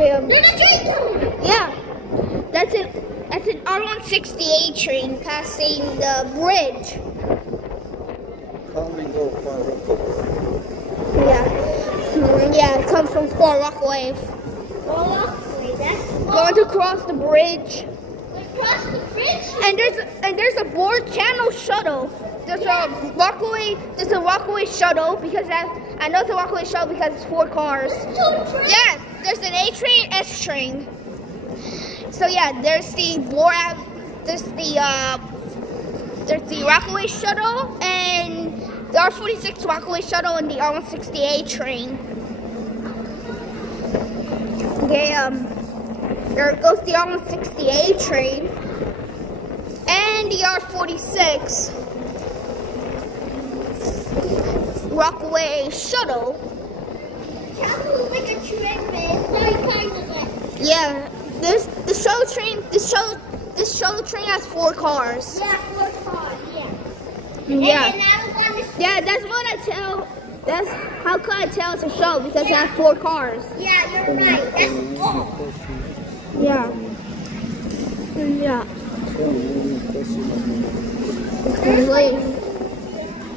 Okay, yeah, that's an R160 train passing the bridge. Come and go for rockaway. Yeah, it comes from Far Rockaway. Going to cross the bridge. Across the bridge? And there's a board channel shuttle. There's a Rockaway shuttle because I know it's a Rockaway shuttle because it's 4 cars. Yeah, there's an A train, S train. So yeah, there's the Rockaway shuttle and the R46 Rockaway shuttle and the R160 train. Okay, there goes the R160 train and the R46 Rockaway shuttle. Like a train, kind of like. Yeah, this shuttle train has 4 cars. Yeah, 4 cars. Yeah. And Yeah, that's what I tell. That's how can I tell it's a shuttle because it has 4 cars. Yeah, you're right. That's all. Yeah. Yeah.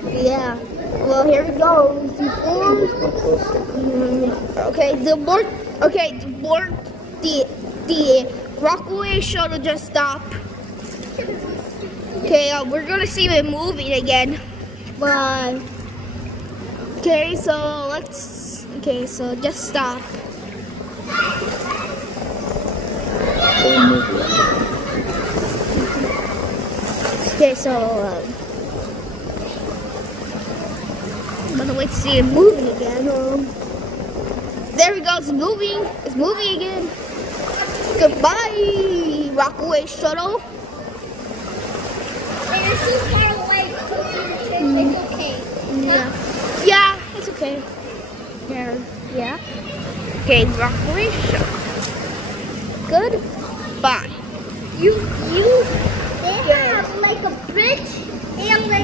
Yeah. Well, here we go. Okay, the Rockaway shuttle just stopped. Okay, we're gonna see it moving again. But okay, so just stop. Okay, so I'm gonna wait to see it moving again. There we go, it's moving. It's moving again. Goodbye, Rockaway shuttle. It's so far away. It's okay. Yeah, it's okay. Yeah. Okay, Rockaway shuttle. Goodbye. They have like a bridge and like